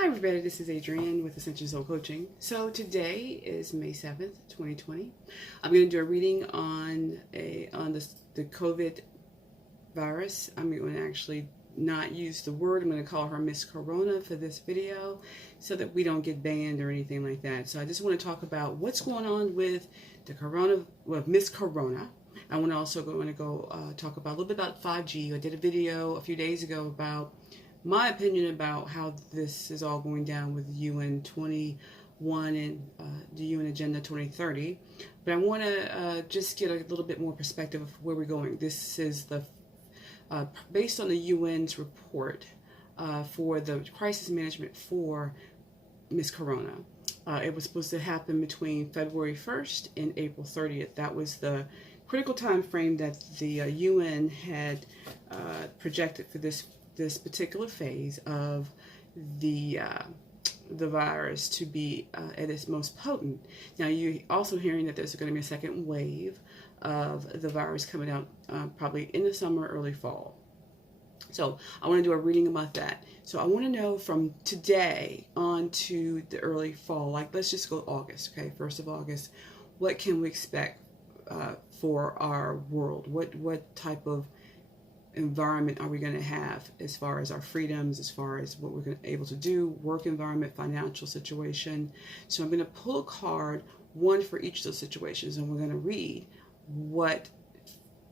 Hi everybody, this is Adrienne with Ascension Soul Coaching. So today is May 7th, 2020. I'm going to do a reading on the COVID virus. I'm going to actually not use the word. I'm going to call her Miss Corona for this video so that we don't get banned or anything like that. So I just want to talk about what's going on with Miss Corona. I want to also talk about a little bit about 5G. I did a video a few days ago about my opinion about how this is all going down with UN 21 and the UN Agenda 2030. But I want to just get a little bit more perspective of where we're going. This is based on the UN's report for the crisis management for Miss Corona. It was supposed to happen between February 1st and April 30th. That was the critical time frame that the UN had projected for this particular phase of the virus to be at its most potent. Now, you're also hearing that there's going to be a second wave of the virus coming out probably in the summer, early fall. So I want to do a reading about that. So I want to know from today on to the early fall, like let's just go August, okay, 1st of August, what can we expect for our world? What type of environment are we going to have as far as our freedoms, as far as what we're able to do, work environment, financial situation. So I'm going to pull a card, one for each of those situations, and we're going to read what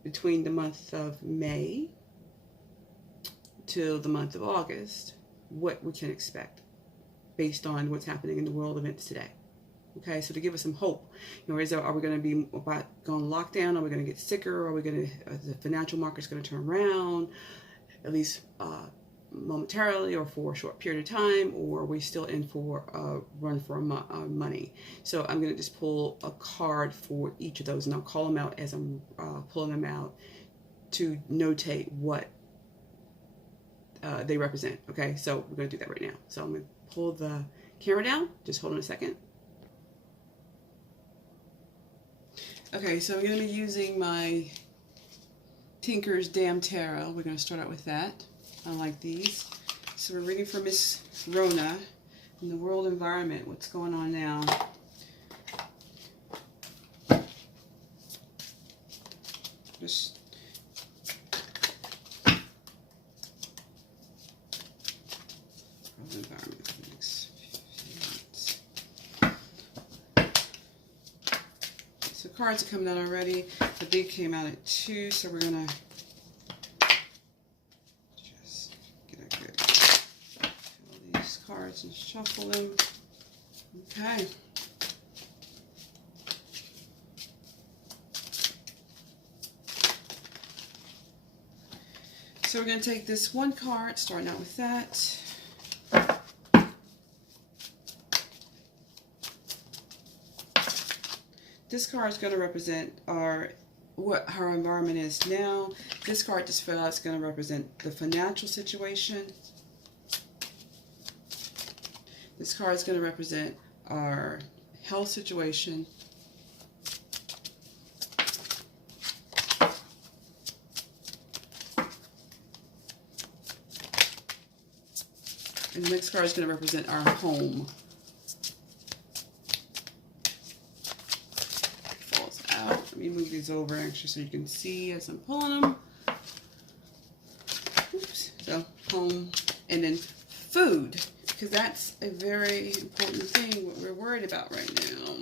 between the month of May till the month of August, what we can expect based on what's happening in the world events today. Okay, so to give us some hope, are we going to be going lockdown? Are we going to get sicker? Are we going to, the financial market's going to turn around, at least momentarily or for a short period of time, or are we still in for a run for money? So I'm going to just pull a card for each of those, and I'll call them out as I'm pulling them out to notate what they represent. Okay, so we're going to do that right now. So I'm going to pull the camera down. Just hold on a second. Okay, so I'm going to be using my Tinker's Damn Tarot. We're going to start out with that. I like these. So we're reading for Miss Rona in the world environment. What's going on now? Just world environment. So cards are coming out already. The big came out at 2, so we're gonna just get a good fill these cards and shuffle them. Okay. So we're gonna take this one card, starting out with that. This card is going to represent what our environment is now. This card just fell out. It's going to represent the financial situation. This card is going to represent our health situation. And the next card is going to represent our home. Let me move these over actually so you can see as I'm pulling them. Oops. So home, and then food, because that's a very important thing, what we're worried about right now.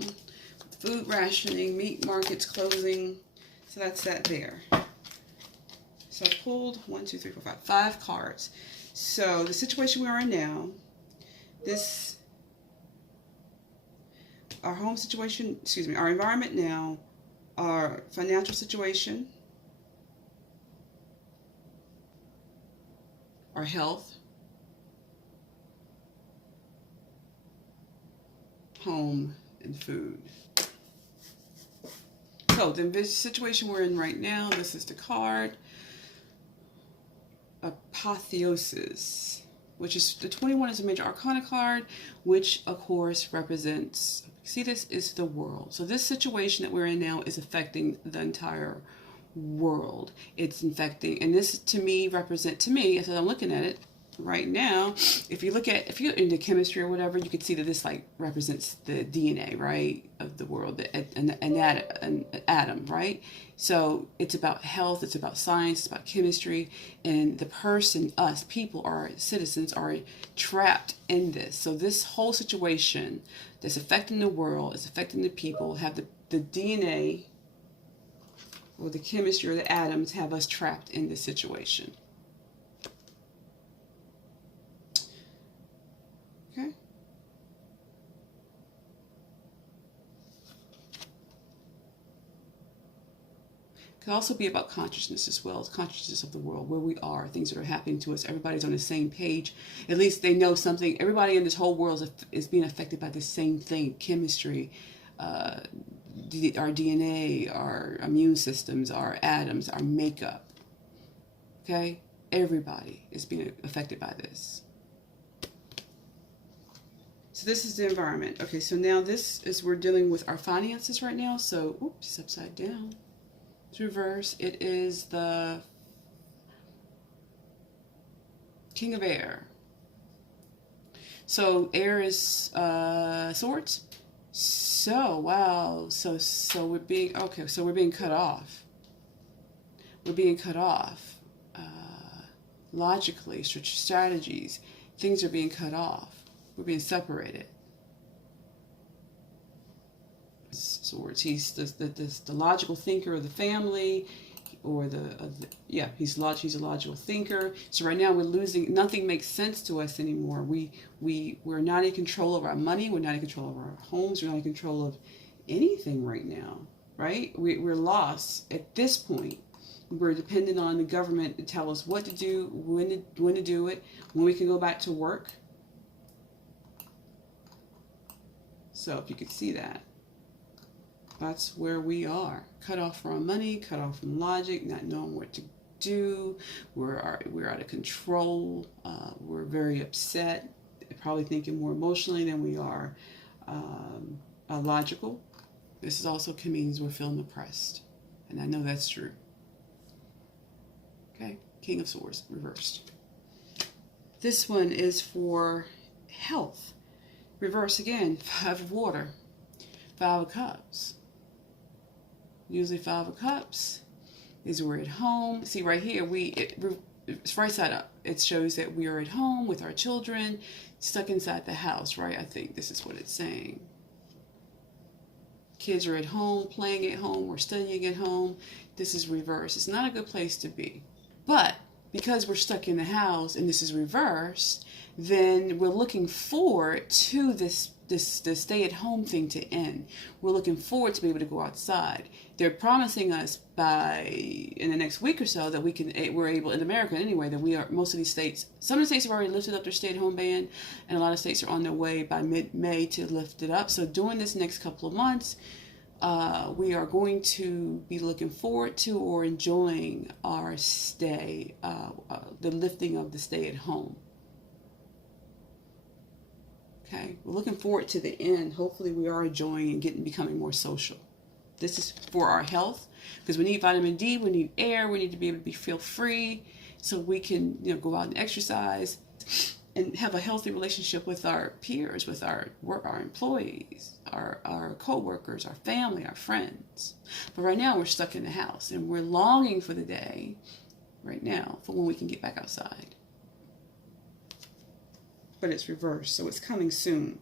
Food rationing, meat markets closing. So that's that there. So I pulled 5 cards. So the situation we are in now, our home situation, our environment now, our financial situation, our health, home, and food. So the situation we're in right now, this is the card, Apotheosis, which is the 21 is a major arcana card, which of course represents, see, this is the world. So this situation that we're in now is affecting the entire world. It's infecting, and this to me, as I'm looking at it, right now, if you're into chemistry or whatever, you can see that this like represents the DNA, right, of the world, an atom, right? So it's about health, it's about science, it's about chemistry, and the person, us, people, our citizens are trapped in this. So this whole situation that's affecting the world, is affecting the people, have the DNA or the chemistry or the atoms have us trapped in this situation. Okay. Could also be about consciousness as well, consciousness of the world, where we are, things that are happening to us. Everybody's on the same page. At least they know something. Everybody in this whole world is being affected by the same thing: chemistry, our DNA, our immune systems, our atoms, our makeup. Okay, everybody is being affected by this. So this is the environment. Okay, so now this is, we're dealing with our finances right now. So, oops, it's upside down. It's reverse. It is the King of Air. So air is swords. So, wow. So we're being, okay, so we're being cut off. We're being cut off. Logically, strategies, things are being cut off. We're being separated. Swords. He's the logical thinker of the family, or he's a logical thinker. So right now we're losing. Nothing makes sense to us anymore. We're not in control of our money. We're not in control of our homes. We're not in control of anything right now. Right? We're lost at this point. We're dependent on the government to tell us what to do, when to do it, when we can go back to work. So if you could see that, that's where we are. Cut off from our money, cut off from logic, not knowing what to do. We're out of control. We're very upset, probably thinking more emotionally than we are logical. This is also means we're feeling oppressed. And I know that's true. Okay, King of Swords, reversed. This one is for health. Reverse again, 5 of water, 5 of cups. Usually 5 of cups is we're at home. See right here, it's right side up. It shows that we are at home with our children, stuck inside the house, right? I think this is what it's saying. Kids are at home, playing at home, or studying at home. This is reverse. It's not a good place to be. But because we're stuck in the house and this is reversed, then we're looking forward to this stay-at-home thing to end. We're looking forward to be able to go outside. They're promising us in the next week or so that we're able, in America anyway, that most of these states, some of the states have already lifted up their stay-at-home ban, and a lot of states are on their way by mid-May to lift it up. So during this next couple of months, we are going to be looking forward to or enjoying our stay, the lifting of the stay-at-home. Okay, we're looking forward to the end. Hopefully we are enjoying and becoming more social. This is for our health, because we need vitamin D, we need air, we need to be able to feel free so we can go out and exercise and have a healthy relationship with our peers, with our employees, our co-workers, our family, our friends. But right now we're stuck in the house and we're longing for the day right now for when we can get back outside. But it's reversed, so it's coming soon.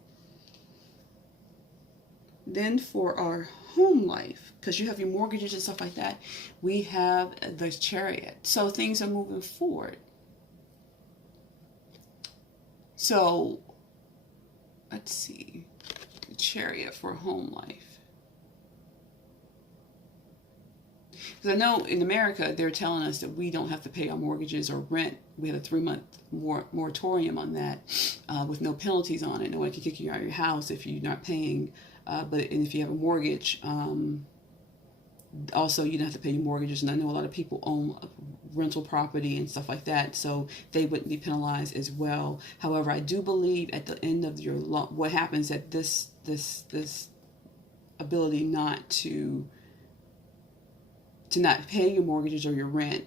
Then for our home life, because you have your mortgages and stuff like that, we have the Chariot. So things are moving forward. So let's see, the Chariot for home life. Because I know in America, they're telling us that we don't have to pay our mortgages or rent. We have a 3-month moratorium on that with no penalties on it. No one can kick you out of your house if you're not paying. And if you have a mortgage, also you don't have to pay your mortgages. And I know a lot of people own rental property and stuff like that, so they wouldn't be penalized as well. However, I do believe at the end of your what happens at this ability not to to not pay your mortgages or your rent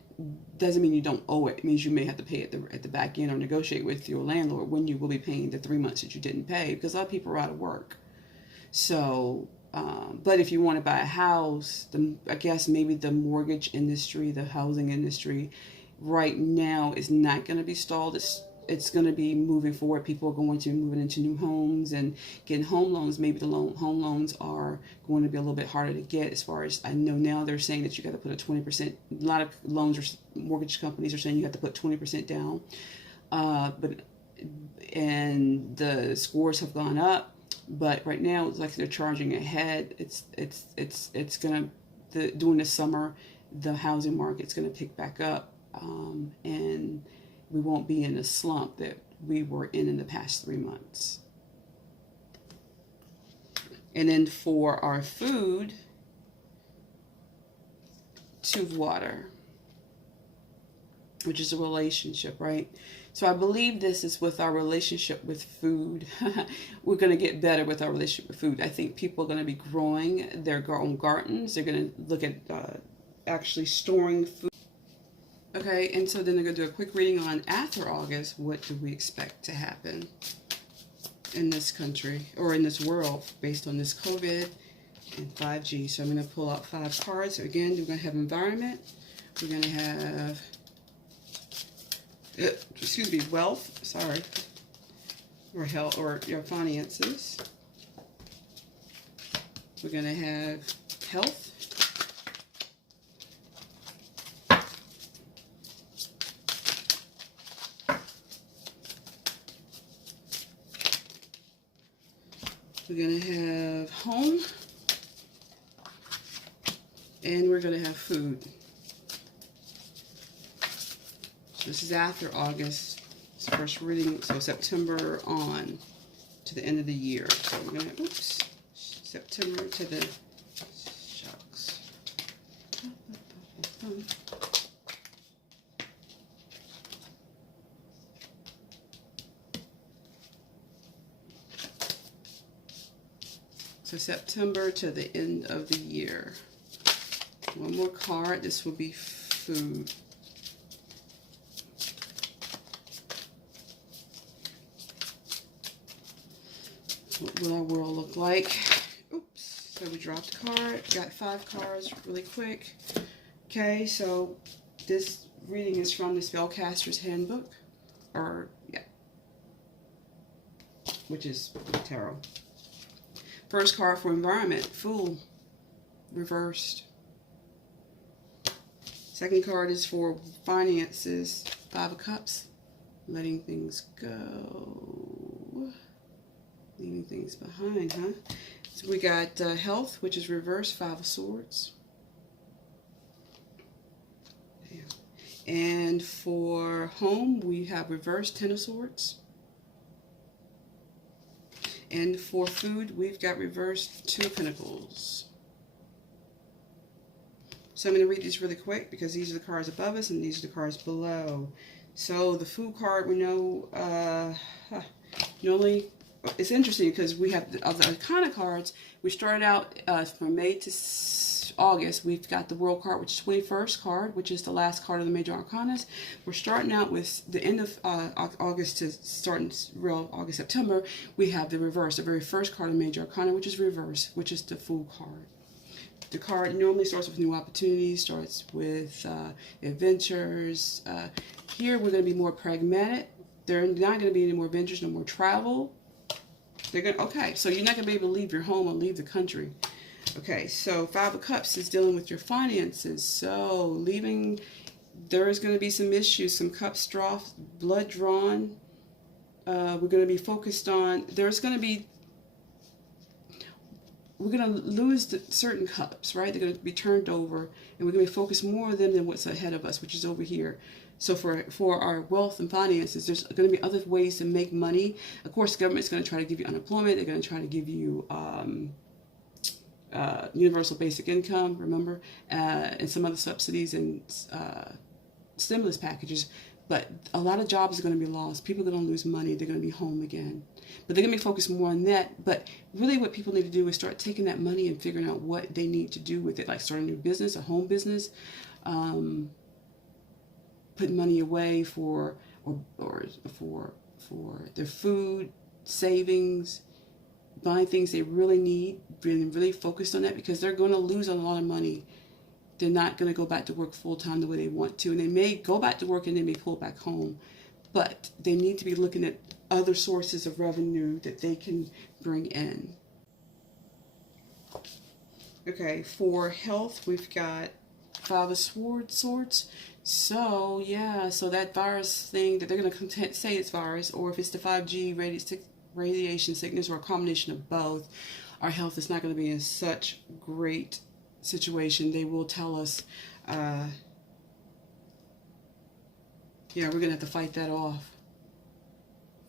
doesn't mean you don't owe it. It means you may have to pay at the back end or negotiate with your landlord when you will be paying the 3 months that you didn't pay, because a lot of people are out of work. So, but if you want to buy a house, I guess maybe the mortgage industry, the housing industry right now is not going to be stalled. It's going to be moving forward. People are going to be moving into new homes and getting home loans. Maybe the home loans are going to be a little bit harder to get. As far as I know now, they're saying that you got to put a 20%. A lot of loans or mortgage companies are saying you have to put 20% down. And the scores have gone up. But right now, it's like they're charging ahead. It's gonna during the summer, the housing market's gonna pick back up, and we won't be in the slump that we were in the past 3 months. And then for our food, to water, which is a relationship, right? So I believe this is with our relationship with food. We're going to get better with our relationship with food. I think people are going to be growing their own gardens. They're going to look at actually storing food. Okay, and so then they're going to do a quick reading on after August. What do we expect to happen in this country or in this world based on this COVID and 5G? So I'm going to pull out 5 cards. So again, we're going to have environment. We're going to have wealth, or health, or your finances. We're going to have health. We're going to have home. And we're going to have food. This is after August, it's the first reading, so September on to the end of the year. So we're going to, September to the, shucks. So September to the end of the year. One more card, this will be food. What will our world look like? Oops, so we dropped a card, got 5 cards really quick. Okay, so this reading is from the Spellcaster's Handbook, which is tarot. First card for environment, Fool, reversed. Second card is for finances, 5 of Cups, letting things go. Leaving things behind, huh? So we got health, which is reverse, 5 of Swords. Yeah. And for home, we have reverse, 10 of Swords. And for food, we've got reverse, 2 of Pentacles. So I'm going to read these really quick because these are the cards above us and these are the cards below. So the food card, we know, normally, it's interesting because we have the Arcana cards. We started out from May to August. We've got the World card, which is 21st card, which is the last card of the major arcanas. We're starting out with the end of August to starting real August, September. We have the reverse, the very first card of the major arcana, which is reverse, which is the Fool card. The card normally starts with new opportunities, starts with adventures. Here we're going to be more pragmatic. There are not going to be any more adventures, no more travel. They're going to, okay, so you're not going to be able to leave your home or leave the country. Okay, so 5 of Cups is dealing with your finances. So leaving, there is going to be some issues, some cups drawn, blood drawn. We're going to be focused on, there's going to be, we're going to lose certain cups, right? They're going to be turned over, and we're going to be focused more on them than what's ahead of us, which is over here. So for our wealth and finances, there's going to be other ways to make money. Of course, the government's going to try to give you unemployment. They're going to try to give you universal basic income, remember, and some other subsidies and stimulus packages. But a lot of jobs are going to be lost. People are going to lose money. They're going to be home again. But they're going to be focused more on that. But really what people need to do is start taking that money and figuring out what they need to do with it, like starting a new business, a home business, putting money away for their food, savings, buying things they really need, being really focused on that, because they're going to lose a lot of money. They're not going to go back to work full-time the way they want to. And they may go back to work and they may pull back home. But they need to be looking at other sources of revenue that they can bring in. Okay, for health, we've got Five of Swords. So, yeah, so that virus thing that they're going to say it's virus, or if it's the 5G radiation sickness, or a combination of both, our health is not going to be in such great situation. They will tell us, yeah, we're going to have to fight that off.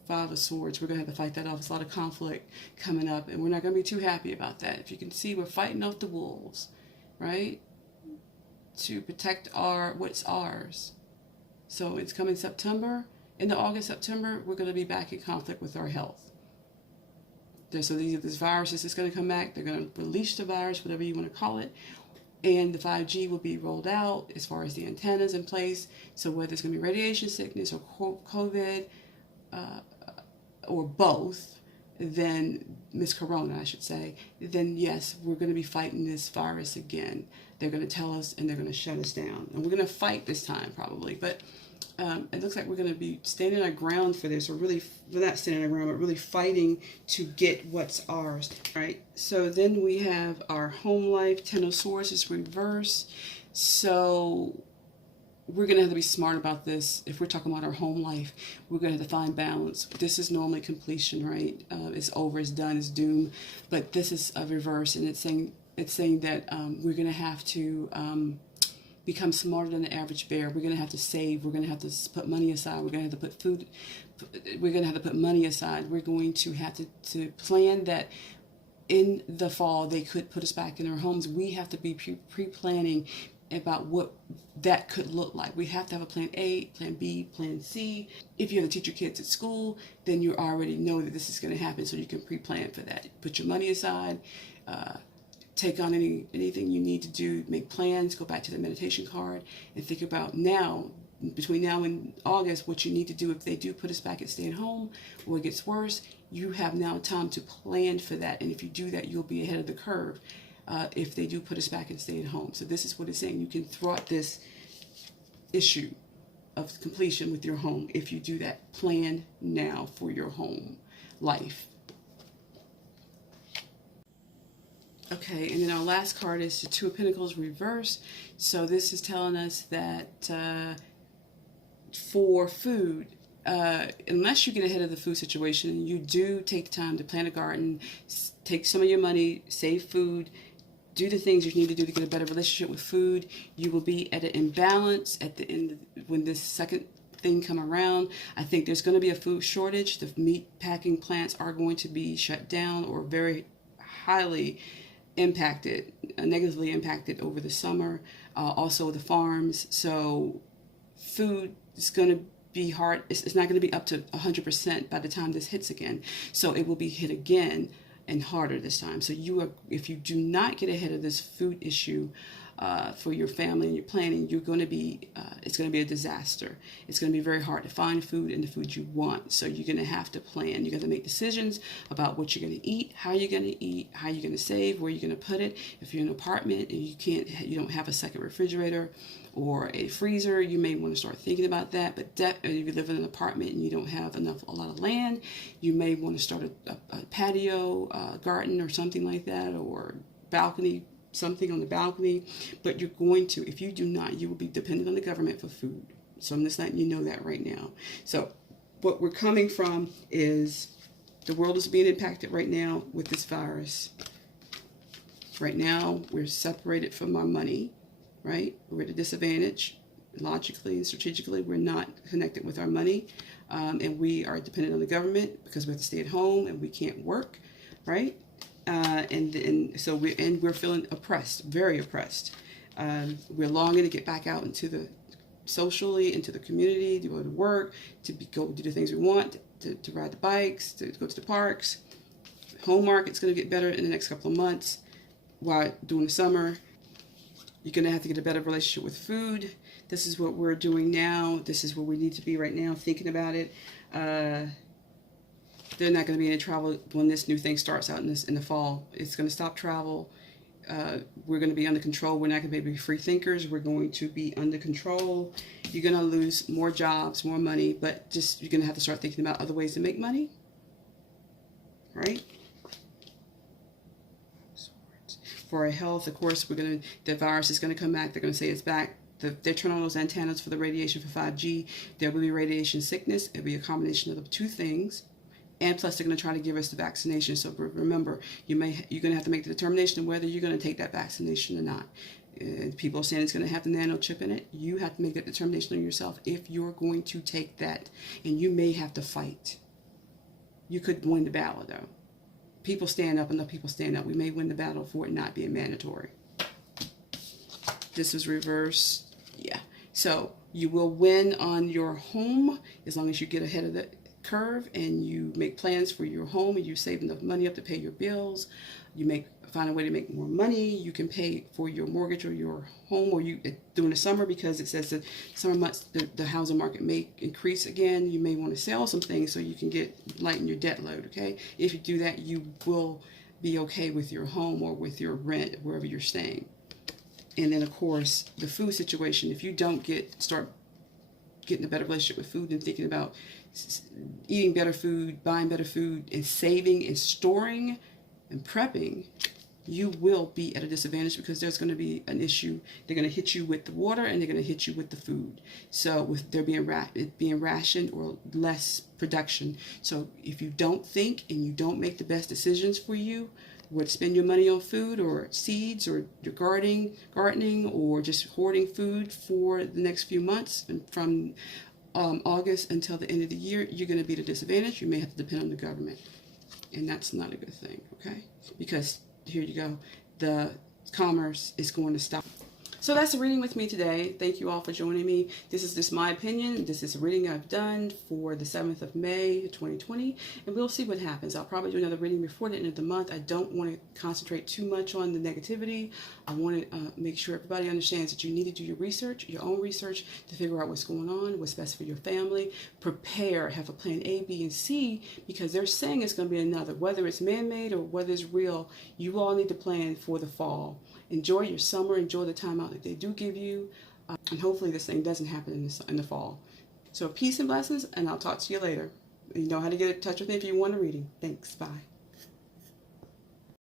Five of Swords, we're going to have to fight that off. There's a lot of conflict coming up, and we're not going to be too happy about that. If you can see, we're fighting off the wolves, right? To protect what's ours. So it's coming September. In the August, September, we're going to be back in conflict with our health. So this virus is going to come back. They're going to release the virus, whatever you want to call it. And the 5G will be rolled out as far as the antennas in place. So whether it's going to be radiation sickness or COVID, or both, then Miss Corona, I should say, then yes, we're going to be fighting this virus again. They're going to tell us and they're going to shut us down. And we're going to fight this time probably. But it looks like we're going to be standing our ground for this, or really, we're not standing our ground, but really fighting to get what's ours. All right, so then we have our home life. Ten of Swords is reverse. So we're going to have to be smart about this. If we're talking about our home life, we're going to have to find balance. This is normally completion, right? It's over, it's done, it's doomed. But this is a reverse, and it's saying that we're going to have to become smarter than the average bear. We're going to have to save. We're going to have to put money aside. We're going to have to put food. We're going to have to put money aside. We're going to have to plan that in the fall they could put us back in our homes. We have to be pre-planning about what that could look like. We have to have a plan A, plan B, plan C. If you have to teach your kids at school, then you already know that this is going to happen, so you can pre-plan for that. Put your money aside, take on anything you need to do, make plans, go back to the meditation card, and think about now, between now and August, what you need to do if they do put us back at staying home or it gets worse. You have now time to plan for that, and if you do that, you'll be ahead of the curve. If they do put us back and stay at home. So this is what it's saying. You can thwart this issue of completion with your home if you do that. Plan now for your home life. Okay, and then our last card is the Two of Pentacles reverse. So this is telling us that for food, unless you get ahead of the food situation, you do take time to plant a garden, take some of your money, save food, do the things you need to do to get a better relationship with food. You will be at an imbalance at the end when this second thing come around. I think there's going to be a food shortage. The meat packing plants are going to be shut down or very highly impacted, negatively impacted over the summer. Also the farms. So food is going to be hard. It's not going to be up to 100% by the time this hits again. So it will be hit again and harder this time. So if you do not get ahead of this food issue for your family and your planning, you're going to be, it's going to be a disaster. It's going to be very hard to find food and the food you want. So you're going to have to plan. You're going to make decisions about what you're going to eat, how you're going to eat, how you're going to save, where you're going to put it. If you're in an apartment and you don't have a second refrigerator or a freezer, you may want to start thinking about that. But if you live in an apartment and you don't have a lot of land, you may want to start a patio garden or something like that, or balcony, something on the balcony. But you're going to, if you do not, you will be dependent on the government for food. So I'm just letting you know that right now. So what we're coming from is the world is being impacted right now with this virus. Right now, we're separated from our money. Right? We're at a disadvantage. Logically and strategically, we're not connected with our money. And we are dependent on the government because we have to stay at home and we can't work. Right? So we're feeling oppressed, very oppressed. We're longing to get back out into the socially, into the community, to go to work, go do the things we want, to ride the bikes, to go to the parks. Home market's going to get better in the next couple of months. While during the summer, you're going to have to get a better relationship with food. This is what we're doing now. This is where we need to be right now, thinking about it. There's not going to be any travel when this new thing starts out in the fall. It's going to stop travel. We're going to be under control. We're not going to be free thinkers. We're going to be under control. You're going to lose more jobs, more money, but just you're going to have to start thinking about other ways to make money. Right? For our health, of course, the virus is going to come back. They're going to say it's back. They're turning on those antennas for the radiation for 5G. There will be radiation sickness. It'll be a combination of the two things. And plus, they're going to try to give us the vaccination. So remember, you're going to have to make the determination of whether you're going to take that vaccination or not. People are saying it's going to have the nano chip in it. You have to make that determination on yourself if you're going to take that. And you may have to fight. You could win the battle, though. People stand up, enough people stand up. We may win the battle for it not being mandatory. This is reverse. Yeah. So you will win on your home as long as you get ahead of the curve and you make plans for your home and you save enough money up to pay your bills. You find a way to make more money. You can pay for your mortgage or your home, or during the summer, because it says that summer months the housing market may increase again. You may want to sell some things so you can lighten your debt load. Okay, if you do that, you will be okay with your home or with your rent wherever you're staying. And then of course the food situation. If you don't start getting a better relationship with food and thinking about eating better food, buying better food, and saving and storing and prepping, you will be at a disadvantage because there's going to be an issue. They're going to hit you with the water and they're going to hit you with the food. So with there being rationed or less production. So if you don't think and you don't make the best decisions for you, where to spend your money on food or seeds or your gardening or just hoarding food for the next few months, and from August until the end of the year, you're going to be at a disadvantage. You may have to depend on the government. And that's not a good thing, okay? Because here you go, the commerce is going to stop. So that's the reading with me today. Thank you all for joining me. This is just my opinion. This is a reading I've done for the 7th of May, 2020, and we'll see what happens. I'll probably do another reading before the end of the month. I don't want to concentrate too much on the negativity. I want to make sure everybody understands that you need to do your research, your own research, to figure out what's going on, what's best for your family. Prepare, have a plan A, B, and C, because they're saying it's going to be another. Whether it's man-made or whether it's real, you all need to plan for the fall. Enjoy your summer, enjoy the time out that they do give you, and hopefully this thing doesn't happen in the fall. So peace and blessings, and I'll talk to you later. You know how to get in touch with me if you want a reading. Thanks. Bye.